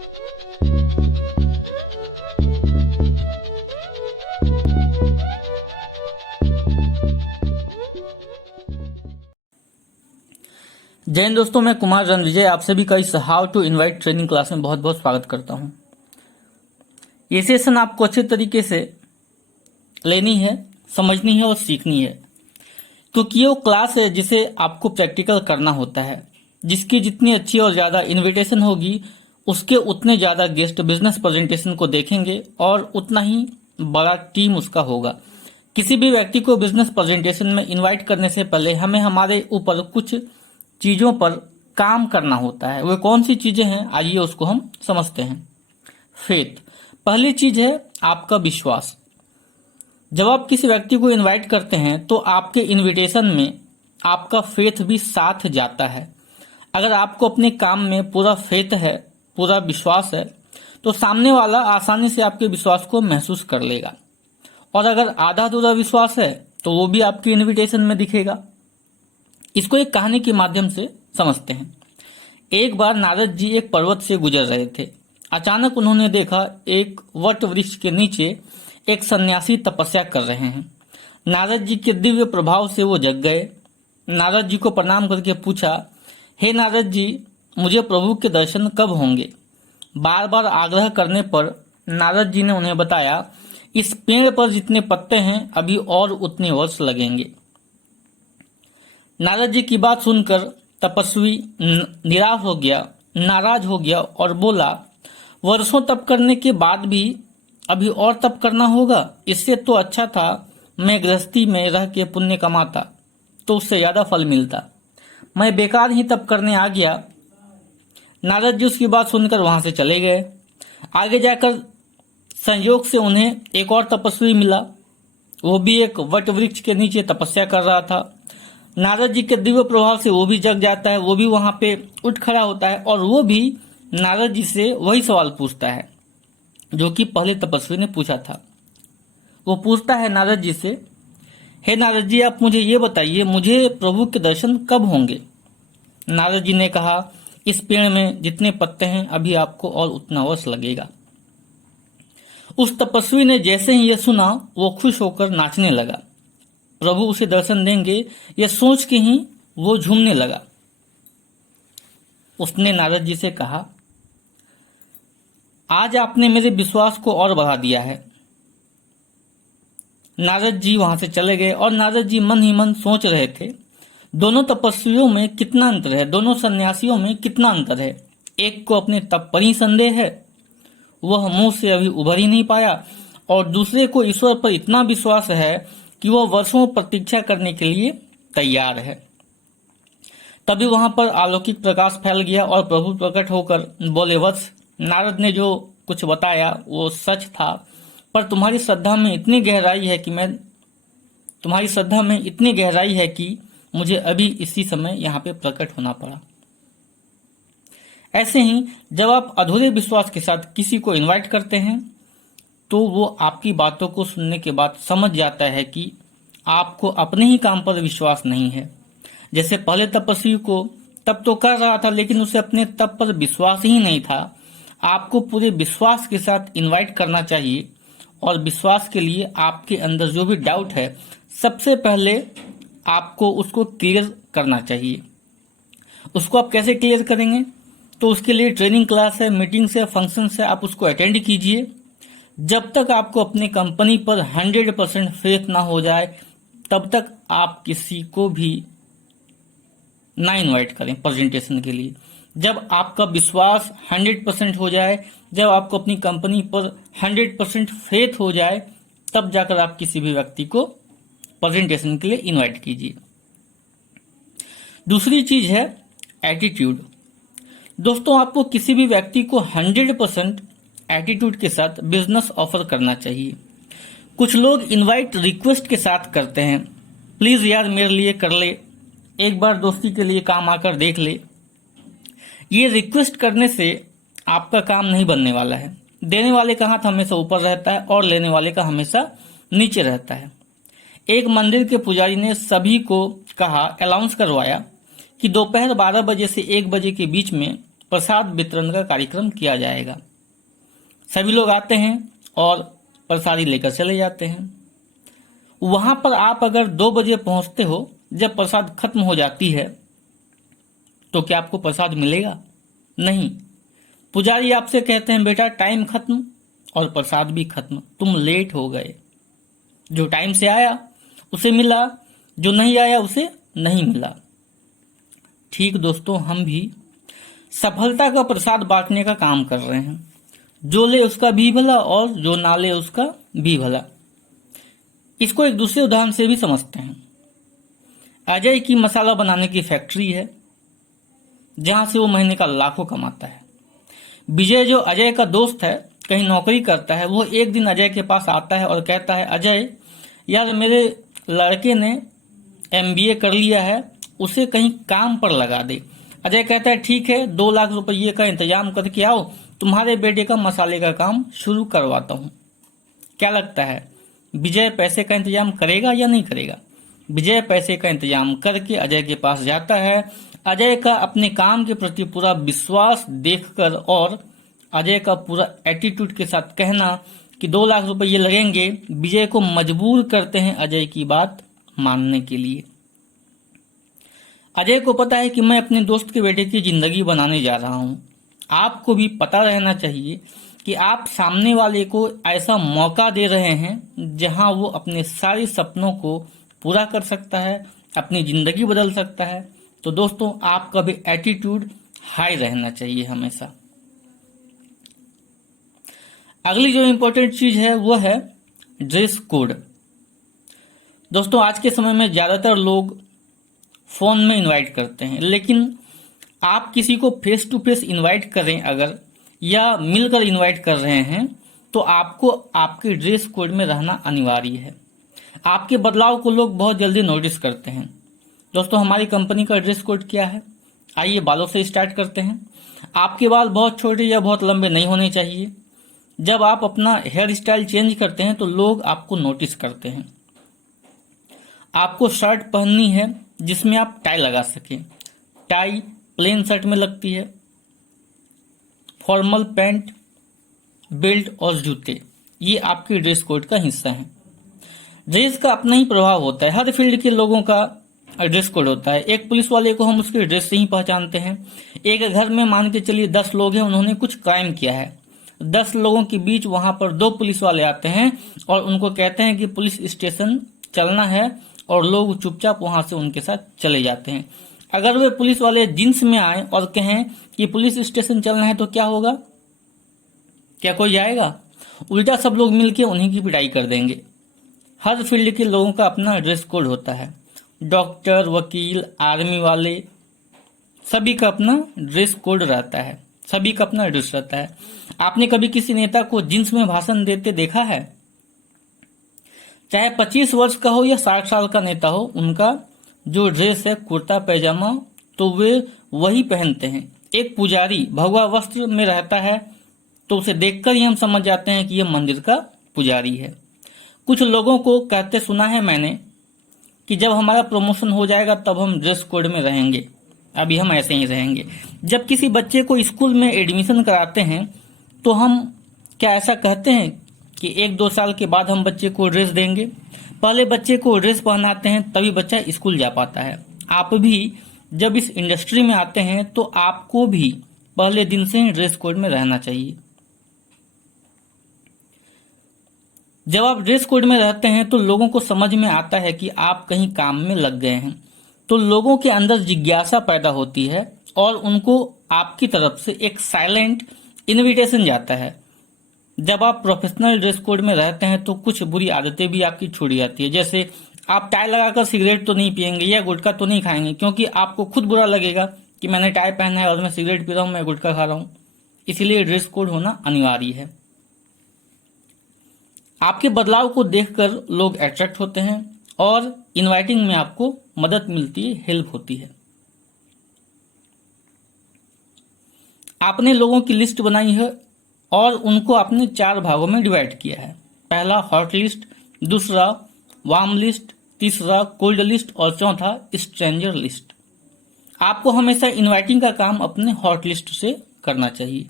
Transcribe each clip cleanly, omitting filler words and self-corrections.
जय हिंद दोस्तों, मैं कुमार रणविजय आप सभी का इस how to invite training class में बहुत बहुत स्वागत करता हूं। ये सेशन आपको अच्छे तरीके से लेनी है, समझनी है और सीखनी है, क्योंकि ये वो क्लास है जिसे आपको प्रैक्टिकल करना होता है। जिसकी जितनी अच्छी और ज़्यादा इन्विटेशन होगी, उसके उतने ज़्यादा गेस्ट बिजनेस प्रेजेंटेशन को देखेंगे और उतना ही बड़ा टीम उसका होगा। किसी भी व्यक्ति को बिजनेस प्रेजेंटेशन में इन्वाइट करने से पहले हमें हमारे ऊपर कुछ चीजों पर काम करना होता है। वे कौन सी चीजें हैं, आइए उसको हम समझते हैं। फेथ, पहली चीज है आपका विश्वास। जब आप किसी व्यक्ति को इनवाइट करते हैं तो आपके इनविटेशन में आपका फेथ भी साथ जाता है। अगर आपको अपने काम में पूरा फेथ है, पूरा विश्वास है, तो सामने वाला आसानी से आपके विश्वास को महसूस कर लेगा। और अगर आधा अधूरा विश्वास है तो वो भी आपके इनविटेशन में दिखेगा। इसको एक कहानी के माध्यम से समझते हैं। एक बार नारद जी एक पर्वत से गुजर रहे थे। अचानक उन्होंने देखा एक वट वृक्ष के नीचे एक सन्यासी तपस्या कर रहे हैं। नारद जी के दिव्य प्रभाव से वो जग गए। नारद जी को प्रणाम करके पूछा, हे नारद जी, मुझे प्रभु के दर्शन कब होंगे? बार बार आग्रह करने पर नारद जी ने उन्हें बताया, इस पेड़ पर जितने पत्ते हैं अभी और उतने वर्ष लगेंगे। नारद जी की बात सुनकर तपस्वी निराश हो गया, नाराज हो गया और बोला, वर्षों तप करने के बाद भी अभी और तप करना होगा? इससे तो अच्छा था मैं गृहस्थी में रह के पुण्य कमाता, तो उससे ज्यादा फल मिलता। मैं बेकार ही तप करने आ गया। नारद जी उसकी बात सुनकर वहां से चले गए। आगे जाकर संयोग से उन्हें एक और तपस्वी मिला। वो भी एक वट वृक्ष के नीचे तपस्या कर रहा था। नारद जी के दिव्य प्रभाव से वो भी जग जाता है। वो भी वहां पे उठ खड़ा होता है और वो भी नारद जी से वही सवाल पूछता है जो कि पहले तपस्वी ने पूछा था। वो पूछता है नारद जी से, हे नारद जी, आप मुझे ये बताइए, मुझे प्रभु के दर्शन कब होंगे? नारद जी ने कहा, इस पेड़ में जितने पत्ते हैं अभी आपको और उतना वर्ष लगेगा। उस तपस्वी ने जैसे ही यह सुना वो खुश होकर नाचने लगा। प्रभु उसे दर्शन देंगे यह सोच के ही वो झूमने लगा। उसने नारद जी से कहा, आज आपने मेरे विश्वास को और बढ़ा दिया है। नारद जी वहां से चले गए और नारद जी मन ही मन सोच रहे थे, दोनों तपस्वियों में कितना अंतर है, दोनों सन्यासियों में कितना अंतर है। एक को अपने तप पर ही संदेह है, वह मुंह से अभी उभर ही नहीं पाया, और दूसरे को ईश्वर पर इतना विश्वास है कि वह वर्षों प्रतीक्षा करने के लिए तैयार है। तभी वहां पर अलौकिक प्रकाश फैल गया और प्रभु प्रकट होकर बोले, वत्स, नारद ने जो कुछ बताया वो सच था, पर तुम्हारी श्रद्धा में इतनी गहराई है कि मुझे अभी इसी समय यहाँ पे प्रकट होना पड़ा। ऐसे ही जब आप अधूरे विश्वास के साथ किसी को इनवाइट करते हैं तो वो आपकी बातों को सुनने के बाद समझ जाता है कि आपको अपने ही काम पर विश्वास नहीं है। जैसे पहले तपस्वी को तप तो कर रहा था लेकिन उसे अपने तप पर विश्वास ही नहीं था। आपको पूरे विश्वास के साथ इनवाइट करना चाहिए, और विश्वास के लिए आपके अंदर जो भी डाउट है सबसे पहले आपको उसको क्लियर करना चाहिए। उसको आप कैसे क्लियर करेंगे? तो उसके लिए ट्रेनिंग क्लास है, मीटिंग्स है, फंक्शंस है, आप उसको अटेंड कीजिए। जब तक आपको अपनी कंपनी पर 100% फेथ ना हो जाए तब तक आप किसी को भी ना इनवाइट करें प्रेजेंटेशन के लिए। जब आपका विश्वास 100% हो जाए, जब आपको अपनी कंपनी पर 100% फेथ हो जाए, तब जाकर आप किसी भी व्यक्ति को प्रेजेंटेशन के लिए इनवाइट कीजिए। दूसरी चीज है एटीट्यूड। दोस्तों, आपको किसी भी व्यक्ति को 100% एटीट्यूड के साथ बिजनेस ऑफर करना चाहिए। कुछ लोग इनवाइट रिक्वेस्ट के साथ करते हैं, प्लीज यार मेरे लिए कर ले, एक बार दोस्ती के लिए काम आकर देख ले। ये रिक्वेस्ट करने से आपका काम नहीं बनने वाला है। देने वाले का हाथ हमेशा ऊपर रहता है और लेने वाले का हमेशा नीचे रहता है। एक मंदिर के पुजारी ने सभी को कहा, अनाउंस करवाया कि दोपहर 12 बजे से 1 बजे के बीच में प्रसाद वितरण का कार्यक्रम किया जाएगा। सभी लोग आते हैं और प्रसादी लेकर चले जाते हैं। वहां पर आप अगर 2 बजे पहुंचते हो, जब प्रसाद खत्म हो जाती है, तो क्या आपको प्रसाद मिलेगा? नहीं। पुजारी आपसे कहते हैं बेटा टाइम खत्म और प्रसाद भी खत्म, तुम लेट हो गए। जो टाइम से आया उसे मिला, जो नहीं आया उसे नहीं मिला। ठीक दोस्तों, हम भी सफलता का प्रसाद बांटने का काम कर रहे हैं। जो ले उसका भी भला और जो ना ले उसका भी भला। इसको एक दूसरे उदाहरण से भी समझते हैं। अजय की मसाला बनाने की फैक्ट्री है, जहां से वो महीने का लाखों कमाता है। विजय जो अजय का दोस्त है, कहीं नौकरी करता है, वो एक दिन अजय के पास आता है और कहता है, अजय यार मेरे लड़के ने MBA कर लिया है, उसे कहीं काम पर लगा दे। अजय कहता है ठीक है, 2 लाख रुपये का इंतजाम करके आओ, तुम्हारे बेटे का मसाले का काम शुरू करवाता हूं। क्या लगता है, विजय पैसे का इंतजाम करेगा या नहीं करेगा? विजय पैसे का इंतजाम करके अजय के पास जाता है। अजय का अपने काम के प्रति पूरा विश्वास देखकर और अजय का पूरा एटीट्यूड के साथ कहना कि 2 लाख रुपये लगेंगे, विजय को मजबूर करते हैं अजय की बात मानने के लिए। अजय को पता है कि मैं अपने दोस्त के बेटे की जिंदगी बनाने जा रहा हूं। आपको भी पता रहना चाहिए कि आप सामने वाले को ऐसा मौका दे रहे हैं जहां वो अपने सारे सपनों को पूरा कर सकता है, अपनी जिंदगी बदल सकता है। तो दोस्तों, आपका भी एटीट्यूड हाई रहना चाहिए हमेशा। अगली जो इंपॉर्टेंट चीज है वो है ड्रेस कोड। दोस्तों, आज के समय में ज्यादातर लोग फोन में इनवाइट करते हैं, लेकिन आप किसी को फेस टू फेस इनवाइट करें अगर, या मिलकर इनवाइट कर रहे हैं, तो आपको आपके ड्रेस कोड में रहना अनिवार्य है। आपके बदलाव को लोग बहुत जल्दी नोटिस करते हैं। दोस्तों, हमारी कंपनी का ड्रेस कोड क्या है? आइए बालों से स्टार्ट करते हैं। आपके बाल बहुत छोटे या बहुत लंबे नहीं होने चाहिए। जब आप अपना हेयर स्टाइल चेंज करते हैं तो लोग आपको नोटिस करते हैं। आपको शर्ट पहननी है जिसमें आप टाई लगा सकें। टाई प्लेन शर्ट में लगती है। फॉर्मल पैंट, बेल्ट और जूते, ये आपके ड्रेस कोड का हिस्सा है। ड्रेस का अपना ही प्रभाव होता है। हर फील्ड के लोगों का ड्रेस कोड होता है। एक पुलिस वाले को हम उसके ड्रेस से ही पहचानते हैं। एक घर में मान के चलिए 10 लोग हैं, उन्होंने कुछ क्राइम किया है। 10 लोगों के बीच वहां पर 2 पुलिस वाले आते हैं और उनको कहते हैं कि पुलिस स्टेशन चलना है, और लोग चुपचाप वहां से उनके साथ चले जाते हैं। अगर वे पुलिस वाले जींस में आए और कहें कि पुलिस स्टेशन चलना है, तो क्या होगा? क्या कोई जाएगा? उल्टा सब लोग मिलकर उन्हीं की पिटाई कर देंगे। हर फील्ड के लोगों का अपना ड्रेस कोड होता है। डॉक्टर, वकील, आर्मी वाले, सभी का अपना ड्रेस कोड रहता है, सभी का अपना ड्रेस रहता है। आपने कभी किसी नेता को जींस में भाषण देते देखा है? चाहे 25 वर्ष का हो या 60 साल का नेता हो, उनका जो ड्रेस है कुर्ता पैजामा, तो वे वही पहनते हैं। एक पुजारी भगवा वस्त्र में रहता है तो उसे देखकर ही हम समझ जाते हैं कि यह मंदिर का पुजारी है। कुछ लोगों को कहते सुना है मैंने कि जब हमारा प्रमोशन हो जाएगा तब हम ड्रेस कोड में रहेंगे, अभी हम ऐसे ही रहेंगे। जब किसी बच्चे को स्कूल में एडमिशन कराते हैं तो हम क्या ऐसा कहते हैं कि 1-2 साल के बाद हम बच्चे को ड्रेस देंगे? पहले बच्चे को ड्रेस पहनाते हैं तभी बच्चा स्कूल जा पाता है। आप भी जब इस इंडस्ट्री में आते हैं तो आपको भी पहले दिन से ही ड्रेस कोड में रहना चाहिए। जब आप ड्रेस कोड में रहते हैं तो लोगों को समझ में आता है कि आप कहीं काम में लग गए हैं, तो लोगों के अंदर जिज्ञासा पैदा होती है और उनको आपकी तरफ से एक साइलेंट इनविटेशन जाता है। जब आप प्रोफेशनल ड्रेस कोड में रहते हैं तो कुछ बुरी आदतें भी आपकी छूट जाती है। जैसे आप टाई लगाकर सिगरेट तो नहीं पिएंगे या गुटखा तो नहीं खाएंगे, क्योंकि आपको खुद बुरा लगेगा कि मैंने टाई पहना है और मैं सिगरेट पी रहा हूं, मैं गुटखा खा रहा हूं। इसीलिए ड्रेस कोड होना अनिवार्य है। आपके बदलाव को देखकर लोग अट्रैक्ट होते हैं और इनवाइटिंग में आपको मदद मिलती है, हेल्प होती है। आपने लोगों की लिस्ट बनाई है और उनको आपने 4 भागों में डिवाइड किया है। पहला हॉट लिस्ट, दूसरा वार्म लिस्ट, तीसरा कोल्ड लिस्ट और चौथा स्ट्रेंजर लिस्ट। आपको हमेशा इनवाइटिंग का काम अपने हॉट लिस्ट से करना चाहिए।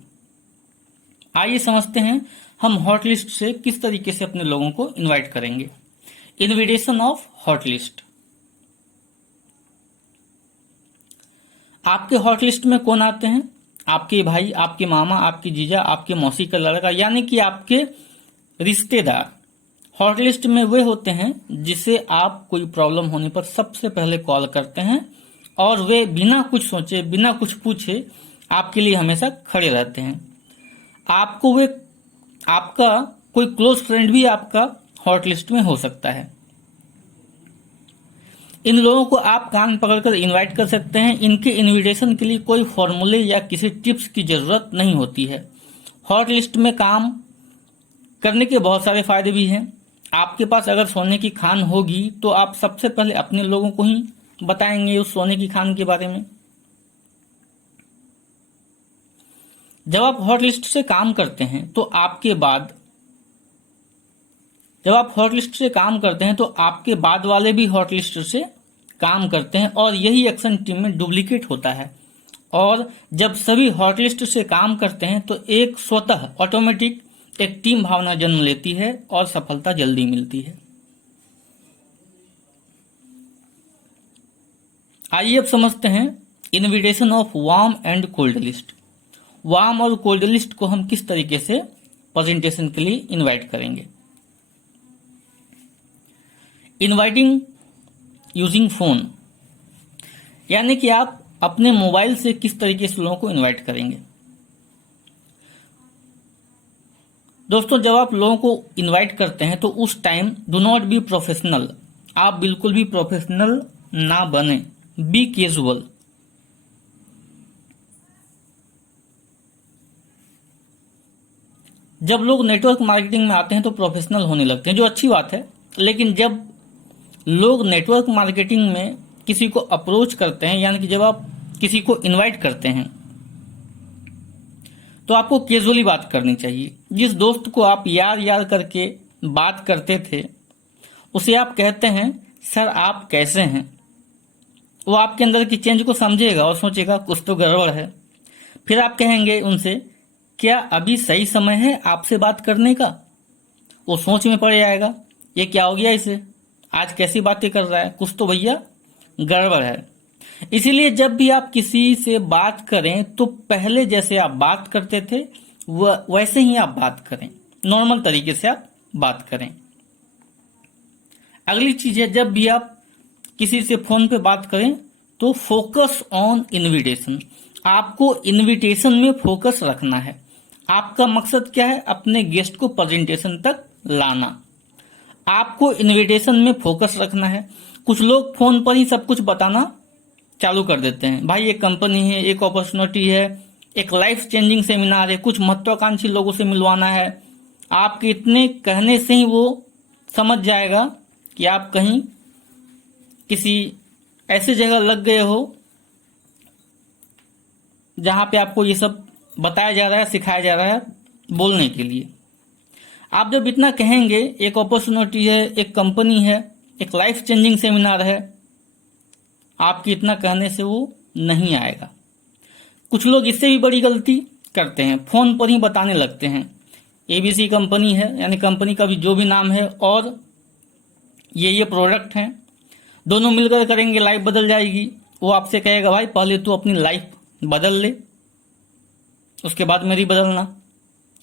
आइए समझते हैं हम हॉट लिस्ट से किस तरीके से अपने लोगों को इनवाइट करेंगे। Invitation of hot list. आपके हॉट लिस्ट में कौन आते हैं? आपके भाई, आपके मामा, आपकी जीजा, आपके मौसी का लड़का, यानी कि आपके रिश्तेदार। हॉट लिस्ट में वे होते हैं जिसे आप कोई प्रॉब्लम होने पर सबसे पहले कॉल करते हैं और वे बिना कुछ सोचे, बिना कुछ पूछे आपके लिए हमेशा खड़े रहते हैं। आपका कोई क्लोज फ्रेंड भी आपका हॉट लिस्ट में हो सकता है। इन लोगों को आप कान पकड़कर इनवाइट कर सकते हैं। इनके इनविटेशन के लिए कोई फॉर्मूले या किसी टिप्स की जरूरत नहीं होती है। हॉट लिस्ट में काम करने के बहुत सारे फायदे भी हैं। आपके पास अगर सोने की खान होगी तो आप सबसे पहले अपने लोगों को ही बताएंगे उस सोने की खान के बारे में। जब आप हॉट लिस्ट से काम करते हैं तो आपके बाद वाले भी हॉट लिस्ट से काम करते हैं और यही एक्शन टीम में डुप्लीकेट होता है। और जब सभी हॉट लिस्ट से काम करते हैं तो एक स्वतः ऑटोमेटिक एक टीम भावना जन्म लेती है और सफलता जल्दी मिलती है। आइए अब समझते हैं invitation of warm and cold list. Warm और कोल्ड लिस्ट को हम किस तरीके से प्रेजेंटेशन के लिए इनवाइट करेंगे। इनवाइटिंग यूजिंग फोन, यानी कि आप अपने मोबाइल से किस तरीके से लोगों को इनवाइट करेंगे। दोस्तों, जब आप लोगों को इनवाइट करते हैं तो उस time do not be professional. आप बिल्कुल भी प्रोफेशनल ना बने, बी कैजुअल। जब लोग नेटवर्क मार्केटिंग में आते हैं तो प्रोफेशनल होने लगते हैं, जो अच्छी बात है। लेकिन जब लोग नेटवर्क मार्केटिंग में किसी को अप्रोच करते हैं, यानी कि जब आप किसी को इनवाइट करते हैं तो आपको कैजुअली बात करनी चाहिए। जिस दोस्त को आप यार यार करके बात करते थे उसे आप कहते हैं सर आप कैसे हैं, वो आपके अंदर की चेंज को समझेगा और सोचेगा कुछ तो गड़बड़ है। फिर आप कहेंगे उनसे क्या अभी सही समय है आपसे बात करने का। वो सोच में पड़ जाएगा, ये क्या हो गया इसे, आज कैसी बातें कर रहा है, कुछ तो भैया गड़बड़ है। इसीलिए जब भी आप किसी से बात करें तो पहले जैसे आप बात करते थे वैसे ही आप बात करें, नॉर्मल तरीके से आप बात करें। अगली चीज है, जब भी आप किसी से फोन पे बात करें तो फोकस ऑन इनविटेशन। आपको इनविटेशन में फोकस रखना है। आपका मकसद क्या है? अपने गेस्ट को प्रेजेंटेशन तक लाना। आपको इनविटेशन में फोकस रखना है। कुछ लोग फोन पर ही सब कुछ बताना चालू कर देते हैं, भाई एक कंपनी है, एक अपॉर्चुनिटी है, एक लाइफ चेंजिंग सेमिनार है, कुछ महत्वाकांक्षी लोगों से मिलवाना है। आपके इतने कहने से ही वो समझ जाएगा कि आप कहीं किसी ऐसी जगह लग गए हो जहां पे आपको ये सब बताया जा रहा है, सिखाया जा रहा है बोलने के लिए। आप जब इतना कहेंगे, एक अपॉर्चुनिटी है, एक कंपनी है, एक लाइफ चेंजिंग सेमिनार है, आपकी इतना कहने से वो नहीं आएगा। कुछ लोग इससे भी बड़ी गलती करते हैं, फोन पर ही बताने लगते हैं एबीसी कंपनी है, यानी कंपनी का भी जो भी नाम है और ये प्रोडक्ट हैं, दोनों मिलकर करेंगे लाइफ बदल जाएगी। वो आपसे कहेगा भाई पहले तू अपनी लाइफ बदल ले, उसके बाद मेरी बदलना।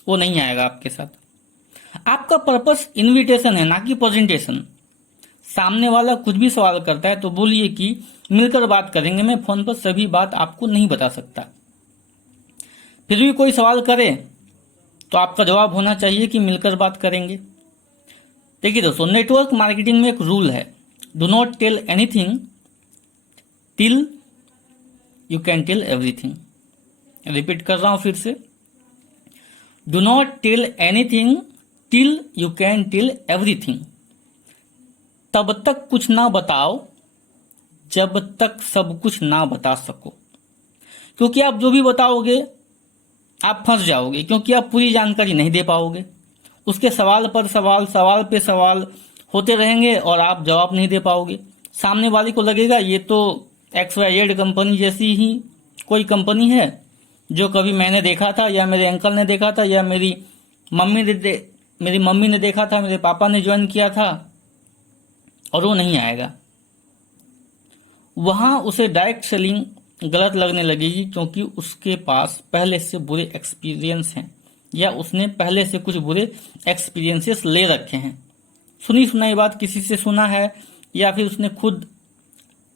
वो नहीं आएगा आपके साथ। आपका पर्पस इनविटेशन है, ना कि प्रेजेंटेशन। सामने वाला कुछ भी सवाल करता है तो बोलिए कि मिलकर बात करेंगे, मैं फोन पर सभी बात आपको नहीं बता सकता। फिर भी कोई सवाल करे तो आपका जवाब होना चाहिए कि मिलकर बात करेंगे। देखिए दोस्तों, नेटवर्क मार्केटिंग में एक रूल है, do not tell anything till you can tell everything. Repeat कर रहा हूं फिर से, do not tell anything till you can tell everything. तब तक कुछ ना बताओ जब तक सब कुछ ना बता सको, क्योंकि आप जो भी बताओगे आप फंस जाओगे, क्योंकि आप पूरी जानकारी नहीं दे पाओगे। उसके सवाल पर सवाल, सवाल पे सवाल होते रहेंगे और आप जवाब नहीं दे पाओगे। सामने वाले को लगेगा ये तो XYZ कंपनी जैसी ही कोई कंपनी है जो कभी मैंने देखा था या मेरे अंकल ने देखा था या मेरी मम्मी ने देखा था, मेरे पापा ने ज्वाइन किया था, और वो नहीं आएगा। वहां उसे डायरेक्ट सेलिंग गलत लगने लगेगी क्योंकि उसके पास पहले से बुरे एक्सपीरियंस हैं या उसने पहले से कुछ बुरे एक्सपीरियंसेस ले रखे हैं। सुनी सुनाई बात किसी से सुना है या फिर उसने खुद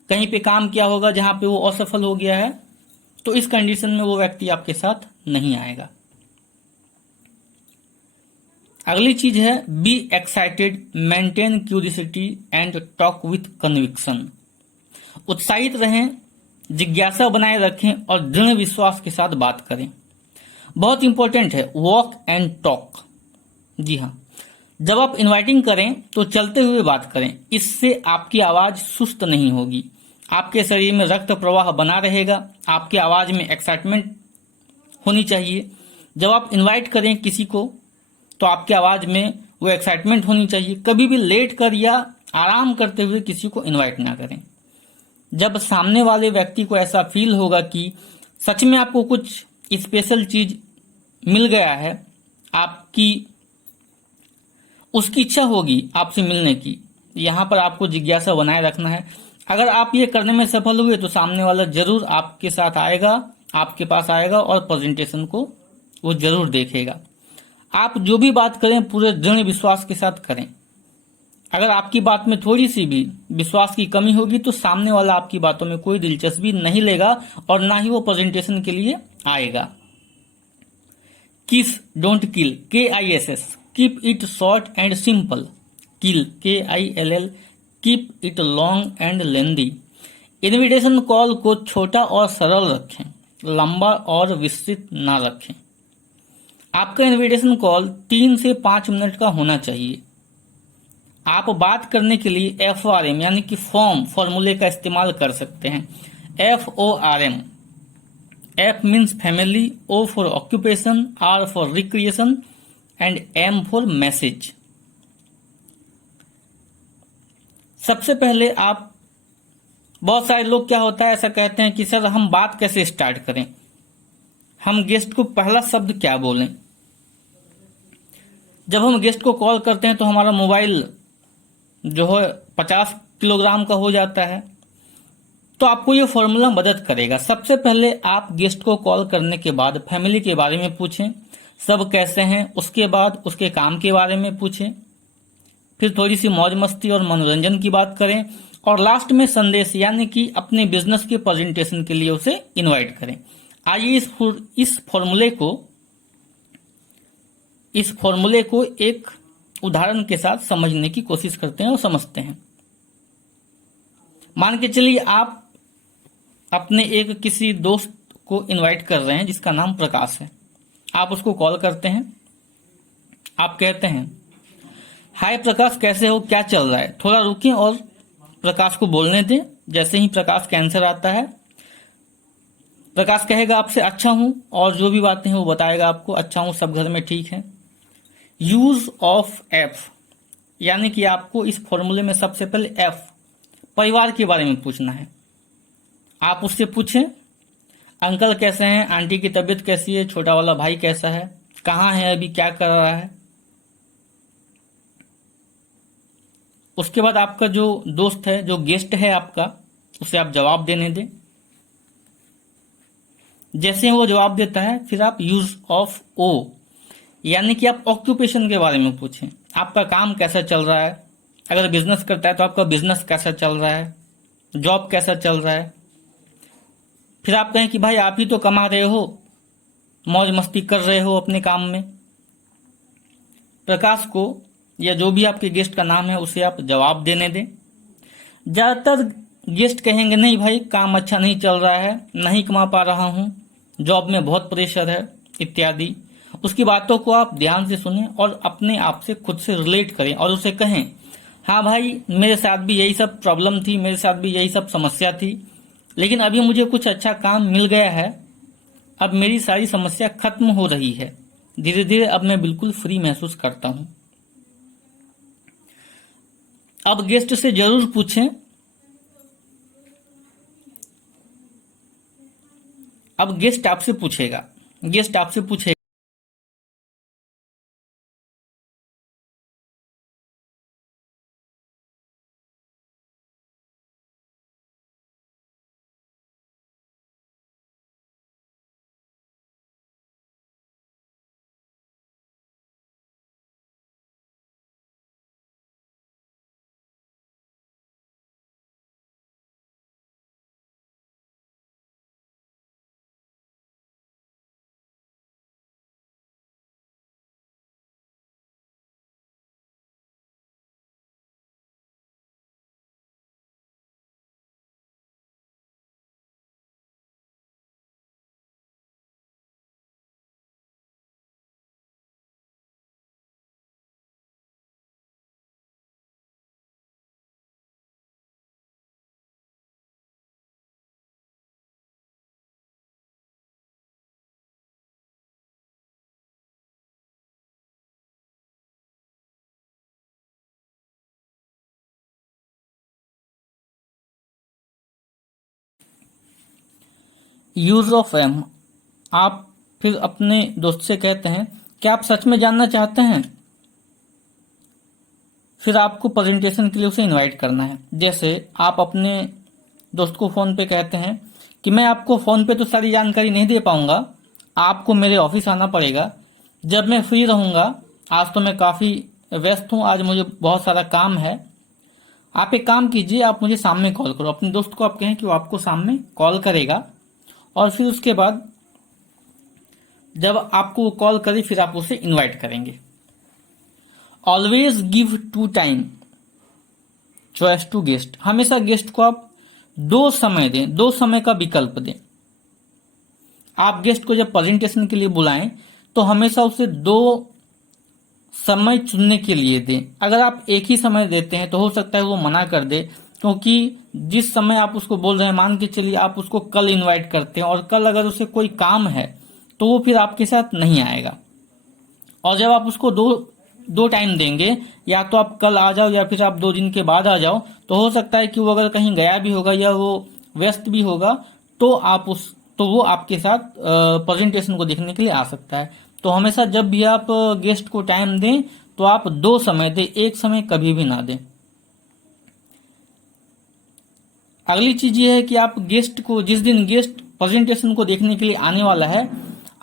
कहीं पे काम किया होगा जहां पे वो असफल हो गया है, तो इस कंडीशन में वो व्यक्ति आपके साथ नहीं आएगा। अगली चीज है be excited, maintain curiosity and talk with conviction. उत्साहित रहें, जिज्ञासा बनाए रखें और दृढ़ विश्वास के साथ बात करें। बहुत इंपॉर्टेंट है वॉक एंड टॉक। जी हाँ, जब आप इनवाइटिंग करें तो चलते हुए बात करें, इससे आपकी आवाज सुस्त नहीं होगी, आपके शरीर में रक्त प्रवाह बना रहेगा, आपकी आवाज में एक्साइटमेंट होनी चाहिए। जब आप इनवाइट करें किसी को तो आपकी आवाज में वो एक्साइटमेंट होनी चाहिए। कभी भी लेट कर या आराम करते हुए किसी को इनवाइट ना करें। जब सामने वाले व्यक्ति को ऐसा फील होगा कि सच में आपको कुछ स्पेशल चीज मिल गया है, आपकी उसकी इच्छा होगी आपसे मिलने की, यहां पर आपको जिज्ञासा बनाए रखना है। अगर आप ये करने में सफल हुए तो सामने वाला जरूर आपके साथ आएगा, आपके पास आएगा और प्रेजेंटेशन को वो जरूर देखेगा। आप जो भी बात करें पूरे दृढ़ विश्वास के साथ करें। अगर आपकी बात में थोड़ी सी भी विश्वास की कमी होगी तो सामने वाला आपकी बातों में कोई दिलचस्पी नहीं लेगा और ना ही वो प्रेजेंटेशन के लिए आएगा। किस don't kill, KISS, keep it short and simple. Kill, KILL, keep it long and lengthy. Invitation call को छोटा और सरल रखें, लंबा और विस्तृत ना रखें। आपका इनविटेशन कॉल 3 से 5 मिनट का होना चाहिए। आप बात करने के लिए FRM यानी कि फॉर्मूले का इस्तेमाल कर सकते हैं। FORM, F means family, O for occupation, R for recreation and M for message. सबसे पहले आप, बहुत सारे लोग क्या होता है ऐसा कहते हैं कि सर हम बात कैसे स्टार्ट करें, हम गेस्ट को पहला शब्द क्या बोलें। जब हम गेस्ट को कॉल करते हैं तो हमारा मोबाइल जो है 50 किलोग्राम का हो जाता है, तो आपको ये फॉर्मूला मदद करेगा। सबसे पहले आप गेस्ट को कॉल करने के बाद फैमिली के बारे में पूछें, सब कैसे हैं, उसके बाद उसके काम के बारे में पूछें, फिर थोड़ी सी मौज मस्ती और मनोरंजन की बात करें और लास्ट में संदेश यानी कि अपने बिजनेस के प्रेजेंटेशन के लिए उसे इनवाइट करें। आइए इस फॉर्मूले को एक उदाहरण के साथ समझने की कोशिश करते हैं और समझते हैं। मान के चलिए आप अपने एक किसी दोस्त को इनवाइट कर रहे हैं जिसका नाम प्रकाश है। आप उसको कॉल करते हैं, आप कहते हैं हाय प्रकाश, कैसे हो, क्या चल रहा है। थोड़ा रुकें और प्रकाश को बोलने दें। जैसे ही प्रकाश का आंसर आता है, प्रकाश कहेगा आपसे अच्छा हूं और जो भी बातें हैं वो बताएगा आपको, अच्छा हूं, सब घर में ठीक है। यूज ऑफ F यानी कि आपको इस फॉर्मूले में सबसे पहले F परिवार के बारे में पूछना है। आप उससे पूछें अंकल कैसे हैं, आंटी की तबीयत कैसी है, छोटा वाला भाई कैसा है, कहाँ है अभी, क्या कर रहा है। उसके बाद आपका जो दोस्त है, जो गेस्ट है आपका, उसे आप जवाब देने दें। जैसे ही वो जवाब देता है फिर आप यूज ऑफ O यानी कि आप ऑक्यूपेशन के बारे में पूछें, आपका काम कैसा चल रहा है। अगर बिजनेस करता है तो आपका बिजनेस कैसा चल रहा है, जॉब कैसा चल रहा है। फिर आप कहें कि भाई आप ही तो कमा रहे हो, मौज मस्ती कर रहे हो अपने काम में। प्रकाश को या जो भी आपके गेस्ट का नाम है उसे आप जवाब देने दें। ज्यादातर गेस्ट कहेंगे नहीं भाई काम अच्छा नहीं चल रहा है, नहीं कमा पा रहा हूं, जॉब में बहुत प्रेशर है इत्यादि। उसकी बातों को आप ध्यान से सुनें और अपने आप से खुद से रिलेट करें और उसे कहें हाँ भाई मेरे साथ भी यही सब प्रॉब्लम थी, मेरे साथ भी यही सब समस्या थी, लेकिन अभी मुझे कुछ अच्छा काम मिल गया है, अब मेरी सारी समस्या खत्म हो रही है, धीरे धीरे अब मैं बिल्कुल फ्री महसूस करता हूं। अब गेस्ट से जरूर पूछें अब गेस्ट आपसे पूछेगा, यूज ऑफ एम। आप फिर अपने दोस्त से कहते हैं क्या आप सच में जानना चाहते हैं। फिर आपको प्रेजेंटेशन के लिए उसे इनवाइट करना है। जैसे आप अपने दोस्त को फोन पे कहते हैं कि मैं आपको फोन पे तो सारी जानकारी नहीं दे पाऊंगा, आपको मेरे ऑफिस आना पड़ेगा जब मैं फ्री रहूंगा। आज तो मैं काफी व्यस्त हूं, आज मुझे बहुत सारा काम है। आप एक काम कीजिए, आप मुझे शाम में कॉल करो। अपने दोस्त को आप कहें कि वो आपको शाम में कॉल करेगा, और फिर उसके बाद जब आपको वो कॉल करे फिर आप उसे इनवाइट करेंगे। Always give 2 time choice to guest. हमेशा गेस्ट को आप 2 समय दें, 2 समय का विकल्प दें। आप गेस्ट को जब प्रेजेंटेशन के लिए बुलाएं तो हमेशा उसे 2 समय चुनने के लिए दें। अगर आप एक ही समय देते हैं तो हो सकता है वो मना कर दे, क्योंकि जिस समय आप उसको बोल रहे हैं, मान के चलिए आप उसको कल इनवाइट करते हैं और कल अगर उसे कोई काम है तो वो फिर आपके साथ नहीं आएगा। और जब आप उसको दो टाइम देंगे, या तो आप कल आ जाओ या फिर आप 2 दिन के बाद आ जाओ, तो हो सकता है कि वो अगर कहीं गया भी होगा या वो व्यस्त भी होगा तो वो आपके साथ प्रेजेंटेशन को देखने के लिए आ सकता है। तो हमेशा जब भी आप गेस्ट को टाइम दें तो आप 2 समय दें, एक समय कभी भी ना दें। अगली चीज ये है कि आप गेस्ट को, जिस दिन गेस्ट प्रेजेंटेशन को देखने के लिए आने वाला है,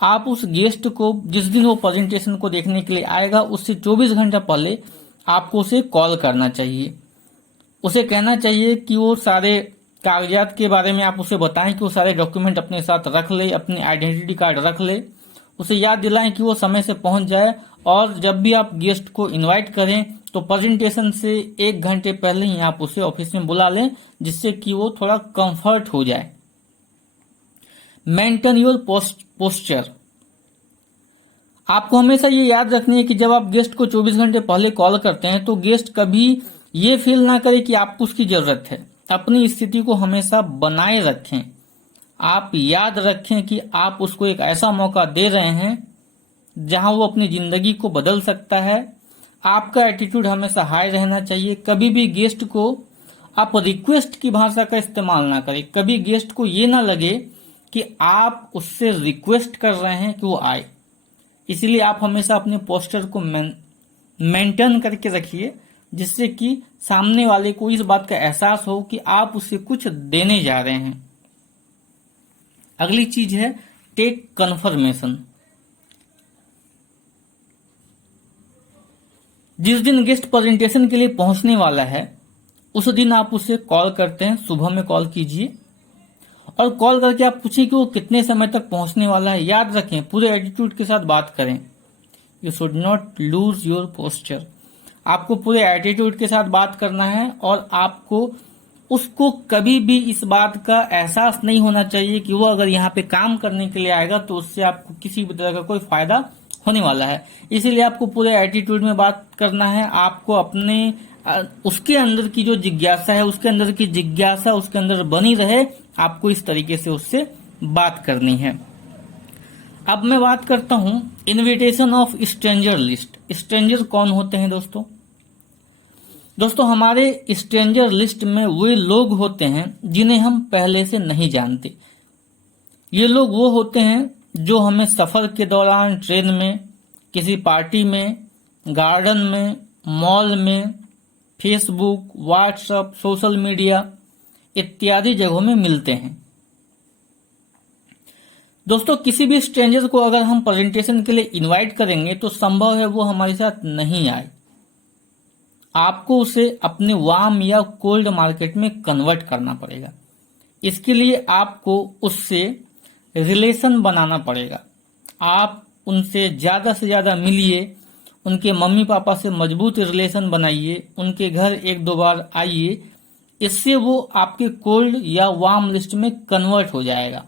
आप उस गेस्ट को जिस दिन वो प्रेजेंटेशन को देखने के लिए आएगा उससे 24 घंटा पहले आपको उसे कॉल करना चाहिए। उसे कहना चाहिए कि वो सारे कागजात के बारे में आप उसे बताएं कि वो सारे डॉक्यूमेंट अपने साथ रख ले, अपनी आइडेंटिटी कार्ड रख ले। उसे याद दिलाएं कि वो समय से पहुंच जाए, और जब भी आप गेस्ट को इनवाइट करें तो प्रेजेंटेशन से 1 घंटे पहले ही आप उसे ऑफिस में बुला लें, जिससे कि वो थोड़ा कंफर्ट हो जाए। Maintain your posture. आपको हमेशा ये याद रखनी है कि जब आप गेस्ट को 24 घंटे पहले कॉल करते हैं तो गेस्ट कभी ये फील ना करे कि आपको उसकी जरूरत है। अपनी स्थिति को हमेशा बनाए रखें। आप याद रखें कि आप उसको एक ऐसा मौका दे रहे हैं जहां वो अपनी जिंदगी को बदल सकता है। आपका एटीट्यूड हमेशा हाई रहना चाहिए। कभी भी गेस्ट को आप रिक्वेस्ट की भाषा का इस्तेमाल ना करें। कभी गेस्ट को ये ना लगे कि आप उससे रिक्वेस्ट कर रहे हैं कि वो आए। इसलिए आप हमेशा अपने पोस्टर को मेंटेन करके रखिए, जिससे कि सामने वाले को इस बात का एहसास हो कि आप उसे कुछ देने जा रहे हैं। अगली चीज है टेक कन्फर्मेशन। जिस दिन गेस्ट प्रेजेंटेशन के लिए पहुंचने वाला है उस दिन आप उसे कॉल करते हैं, सुबह में कॉल कीजिए और कॉल करके आप पूछिए कि वो कितने समय तक पहुंचने वाला है। याद रखें, पूरे एटीट्यूड के साथ बात करें। You should not lose your posture. आपको पूरे एटीट्यूड के साथ बात करना है, और आपको उसको कभी भी इस बात का एहसास नहीं होना चाहिए कि वो अगर यहाँ पे काम करने के लिए आएगा तो उससे आपको किसी भी तरह का कोई फायदा होने वाला है। इसीलिए आपको पूरे एटीट्यूड में बात करना है। आपको अपने उसके अंदर की जो जिज्ञासा है, उसके अंदर की जिज्ञासा उसके अंदर बनी रहे। आपको इस तरीके से उससे बात करनी है। अब मैं बात करता हूं invitation of stranger list. Stranger कौन होते हैं दोस्तों? हमारे स्ट्रेंजर लिस्ट में वे लोग होते हैं जिन्हें हम पहले से नहीं जानते। ये लोग वो होते हैं जो हमें सफर के दौरान ट्रेन में, किसी पार्टी में, गार्डन में, मॉल में, फेसबुक, व्हाट्सएप, सोशल मीडिया इत्यादि जगहों में मिलते हैं। दोस्तों, किसी भी स्ट्रेंजर को अगर हम प्रेजेंटेशन के लिए इनवाइट करेंगे तो संभव है वो हमारे साथ नहीं आए। आपको उसे अपने वार्म या कोल्ड मार्केट में कन्वर्ट करना पड़ेगा। इसके लिए आपको उससे रिलेशन बनाना पड़ेगा। आप उनसे ज़्यादा से ज़्यादा मिलिए, उनके मम्मी पापा से मजबूत रिलेशन बनाइए, उनके घर एक दो बार आइए। इससे वो आपके कोल्ड या वार्म लिस्ट में कन्वर्ट हो जाएगा।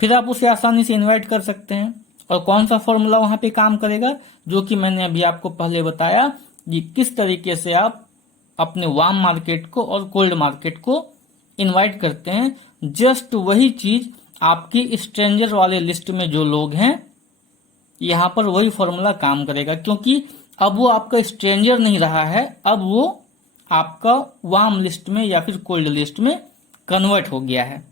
फिर आप उसे आसानी से इनवाइट कर सकते हैं। और कौन सा फॉर्मूला वहां पे काम करेगा, जो कि मैंने अभी आपको पहले बताया कि किस तरीके से आप अपने वार्म मार्केट को और कोल्ड मार्केट को इनवाइट करते हैं। जस्ट वही चीज आपकी स्ट्रेंजर वाले लिस्ट में जो लोग हैं, यहां पर वही फॉर्मूला काम करेगा, क्योंकि अब वो आपका स्ट्रेंजर नहीं रहा है, अब वो आपका वार्म लिस्ट में या फिर कोल्ड लिस्ट में कन्वर्ट हो गया है।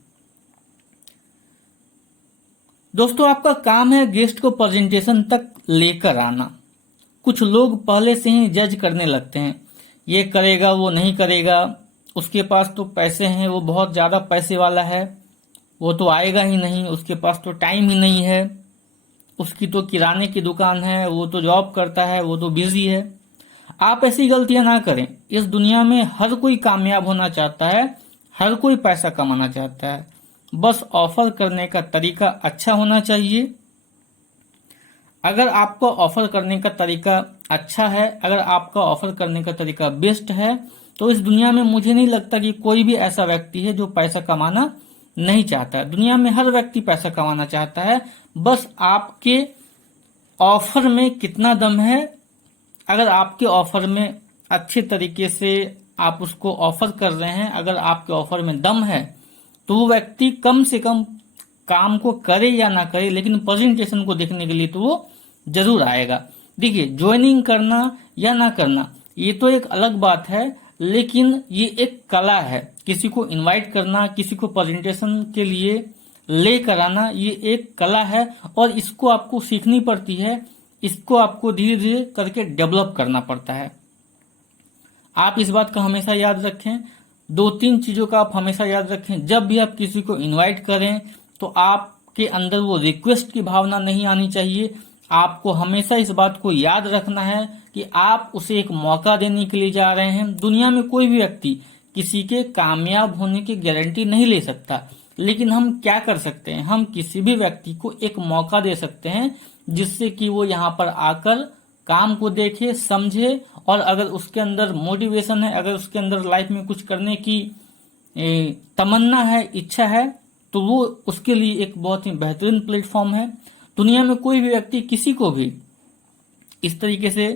दोस्तों, आपका काम है गेस्ट को प्रेजेंटेशन तक लेकर आना। कुछ लोग पहले से ही जज करने लगते हैं, ये करेगा वो नहीं करेगा, उसके पास तो पैसे हैं, वो बहुत ज़्यादा पैसे वाला है, वो तो आएगा ही नहीं, उसके पास तो टाइम ही नहीं है, उसकी तो किराने की दुकान है, वो तो जॉब करता है, वो तो बिजी है। आप ऐसी गलतियां ना करें। इस दुनिया में हर कोई कामयाब होना चाहता है, हर कोई पैसा कमाना चाहता है, बस ऑफर करने का तरीका अच्छा होना चाहिए। अगर आपका ऑफर करने का तरीका अच्छा है, अगर आपका ऑफर करने का तरीका बेस्ट है, तो इस दुनिया में मुझे नहीं लगता कि कोई भी ऐसा व्यक्ति है जो पैसा कमाना नहीं चाहता। दुनिया में हर व्यक्ति पैसा कमाना चाहता है, बस आपके ऑफर में कितना दम है। अगर आपके ऑफर में अच्छे तरीके से आप उसको ऑफर कर रहे हैं, अगर आपके ऑफर में दम है, तो वो व्यक्ति कम से कम काम को करे या ना करे, लेकिन प्रेजेंटेशन को देखने के लिए तो वो जरूर आएगा। देखिए, ज्वाइनिंग करना या ना करना ये तो एक अलग बात है, लेकिन ये एक कला है। किसी को इनवाइट करना, किसी को प्रेजेंटेशन के लिए लेकर आना, ये एक कला है और इसको आपको सीखनी पड़ती है। इसको आपको धीरे धीरे करके डेवलप करना पड़ता है। आप इस बात का हमेशा याद रखें, दो तीन चीजों का आप हमेशा याद रखें। जब भी आप किसी को इनवाइट करें तो आपके अंदर वो रिक्वेस्ट की भावना नहीं आनी चाहिए। आपको हमेशा इस बात को याद रखना है कि आप उसे एक मौका देने के लिए जा रहे हैं। दुनिया में कोई भी व्यक्ति किसी के कामयाब होने की गारंटी नहीं ले सकता, लेकिन हम क्या कर सकते हैं, हम किसी भी व्यक्ति को एक मौका दे सकते हैं जिससे कि वो यहाँ पर आकर काम को देखे, समझे, और अगर उसके अंदर मोटिवेशन है, अगर उसके अंदर लाइफ में कुछ करने की तमन्ना है, इच्छा है, तो वो उसके लिए एक बहुत ही बेहतरीन प्लेटफॉर्म है। दुनिया में कोई भी व्यक्ति किसी को भी इस तरीके से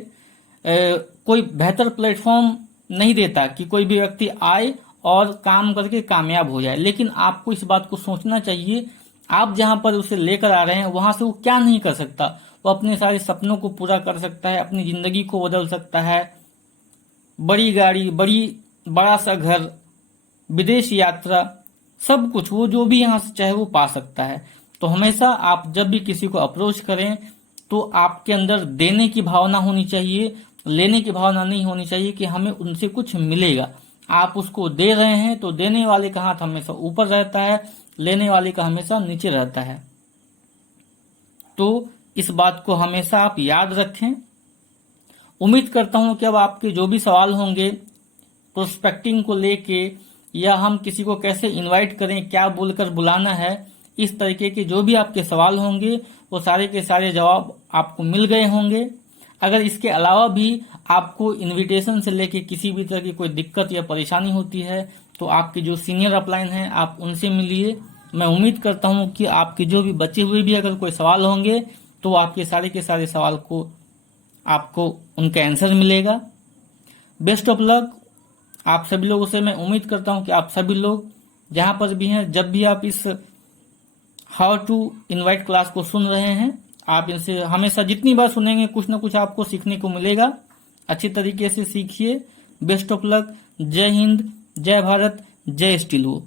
कोई बेहतर प्लेटफॉर्म नहीं देता कि कोई भी व्यक्ति आए और काम करके कामयाब हो जाए। लेकिन आपको इस बात को सोचना चाहिए, आप जहां पर उसे लेकर आ रहे हैं वहां से वो क्या नहीं कर सकता। वो अपने सारे सपनों को पूरा कर सकता है, अपनी जिंदगी को बदल सकता है, बड़ी गाड़ी, बड़ा सा घर, विदेश यात्रा, सब कुछ वो जो भी यहाँ से चाहे वो पा सकता है। तो हमेशा आप जब भी किसी को अप्रोच करें तो आपके अंदर देने की भावना होनी चाहिए, लेने की भावना नहीं होनी चाहिए कि हमें उनसे कुछ मिलेगा। आप उसको दे रहे हैं तो देने वाले का हाथ हमेशा ऊपर रहता है, लेने वाले का हमेशा नीचे रहता है। तो इस बात को हमेशा आप याद रखें। उम्मीद करता हूं कि अब आपके जो भी सवाल होंगे प्रोस्पेक्टिंग को लेके, या हम किसी को कैसे इनवाइट करें, क्या बोलकर बुलाना है, इस तरीके के जो भी आपके सवाल होंगे वो सारे के सारे जवाब आपको मिल गए होंगे। अगर इसके अलावा भी आपको इनविटेशन से लेके किसी भी तरह की कोई दिक्कत या परेशानी होती है तो आपके जो सीनियर अपलाइन हैं आप उनसे मिलिए। मैं उम्मीद करता हूं कि आपके जो भी बचे हुए भी अगर कोई सवाल होंगे तो आपके सारे के सारे सवाल को आपको उनका आंसर मिलेगा। बेस्ट ऑफ लक आप सभी लोगों से। मैं उम्मीद करता हूं कि आप सभी लोग जहां पर भी हैं, जब भी आप इस हाउ टू इनवाइट क्लास को सुन रहे हैं, आप इनसे हमेशा जितनी बार सुनेंगे कुछ ना कुछ आपको सीखने को मिलेगा। अच्छी तरीके से सीखिए। Best of luck. जय हिंद, जय भारत, जय स्टील वो।